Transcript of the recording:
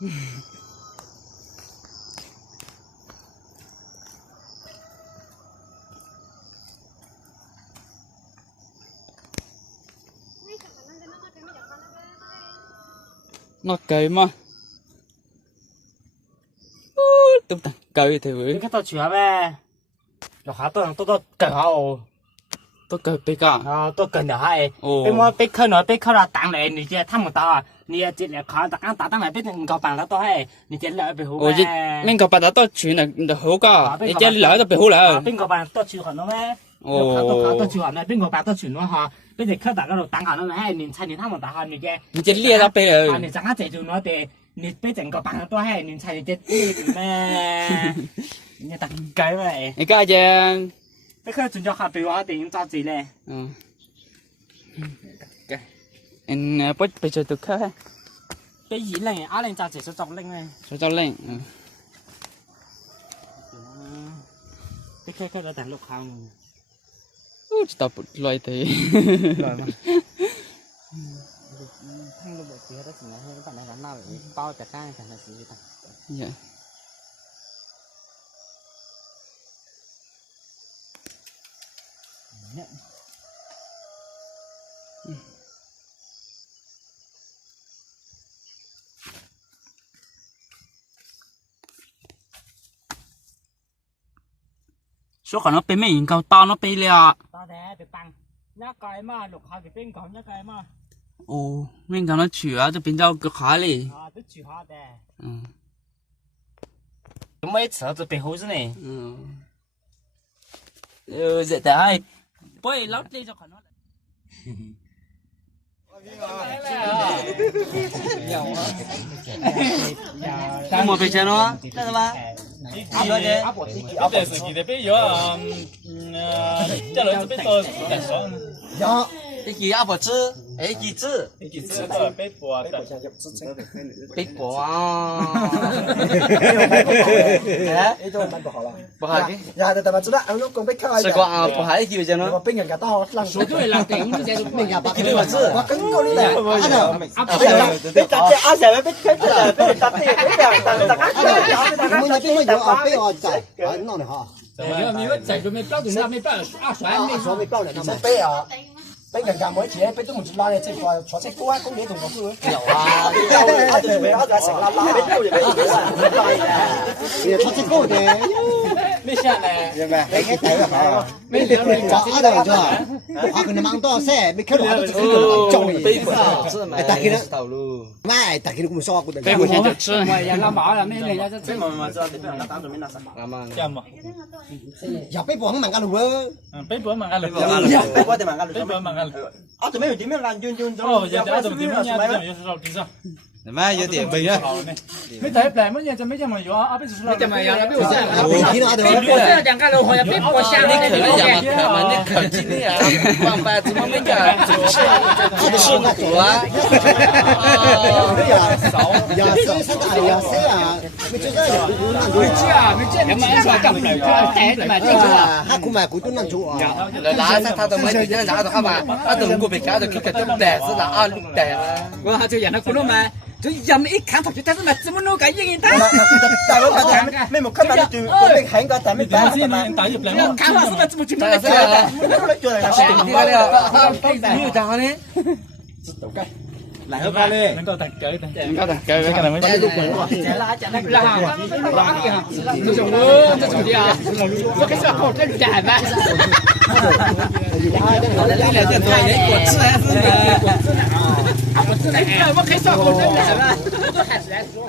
nó cười mà tụm tằng cười thì với cái tao chữa về rồi hả tôi cần hả tôi cười bị cả tôi cần được hay bây giờ bây khơi là tặng lại你这他们到你这来看打当来被人搞办了都hay你这来被好呗mình có bạn tôi chuyển là hổ cả你这来就被好了邊個辦多處行咯咩？多處行咩？邊個辦多處咯嚇？俾隻科大嗰度等下咯咩？年菜年他們打下你嘅，你這裂到被了你陣間借住我哋，你俾整個辦多係年菜你隻咩？你特計咩？你家姐俾佢轉咗下俾我哋揸住咧。anh bắt bây giờ được hết俾二零阿零揸住數作零咧。số cho lên俾佢到等六行。tập loài thì來嘛。聽到部車都成日喺度揾鬧包隻間成日試得。dạ số còn nó bị mấy cầu to nó bị liền to thế được tăng nhá cái mà lục hai cái bên còn nhá cái mà ồ mình còn nó chữa cho bên đâu cực khó đi都chịu好的mấy次就被好着呢giờ tại bơi lót đi cho khỏi nó Sao mà bị chơi nó là ba这是记得比较这轮子比多来说，cái gì áp vào chứ ấy gì chứ你几次到北部啊？bị bỏ bỏ cái dạ thì mà chú đã nó còn biết khai sao có bỏ cái gì vậy nó mà bên người cả tao lăng số tuổi là tỉnh sẽ được mình gặp cái mà chứ mà cứng con đi này anh à biết chặt chẽ ai sẽ biết cái là biết chặt thì biết rằng ta mình là cái mà ở bên ở chạy ở nó này ha 因为在这边标准上面标甩没说没标准，是背啊。bên cạnh cả mỗi chị bên tôi một chút la này chỉ có cho xe qua cũng để thùng có phương nhiều à từ về đó ra sẵn la bên tôi thì bên thì cho xe qua để没下来cái tay là phải mấy liệu này cho ở đâu chưa họ còn mang to xe mấy cái đó nó trồng被bỏ chứ mà tại kia đó tàu luôn mai tại kia cũng so cũng được被我先就吃我也老毛了没人家这这嘛知道这边那当中没那啥làm mà 这样嘛， giờ bây giờ mang cái luôn 北部蛮干的，北部的蛮干的北部蛮干的。啊怎么有点没有蓝军哦，这怎么地方呀？这就是老地上。 mà有点bệnh á 没得来，没这没这么有啊，阿贝就是老。怎么样了？被我下来。 khi nào được 我这两个人好像被我下来，可能讲嘛可能那可今天啊放白怎么没个吃那苦啊giờ sao tại giờ sẽ à mình chưa ra没吃啊，没见，没吃啊，干不了，带的嘛，这个。 ha cũng mà cũng tôi nằm chỗ à là lá sao tao mới nhớ ra được không mà tao từng của bị cá được cái tôm đẻ rất là ăn lúc đẻ mà 我就让他咕噜嘛，就人一看头就但是嘛，怎么弄个应他？大佬咩冇吸引住嗰邊響個但咩打今年打入嚟，看法是嘛，怎么就没但是啊沒有打呢嚟好快咧，能夠特舉，你看的该看的没拉这种哦，这种的啊，我开始好这绿海吧。那两件菜人果吃还是我吃的，我开始好这绿海吧，都还是来说。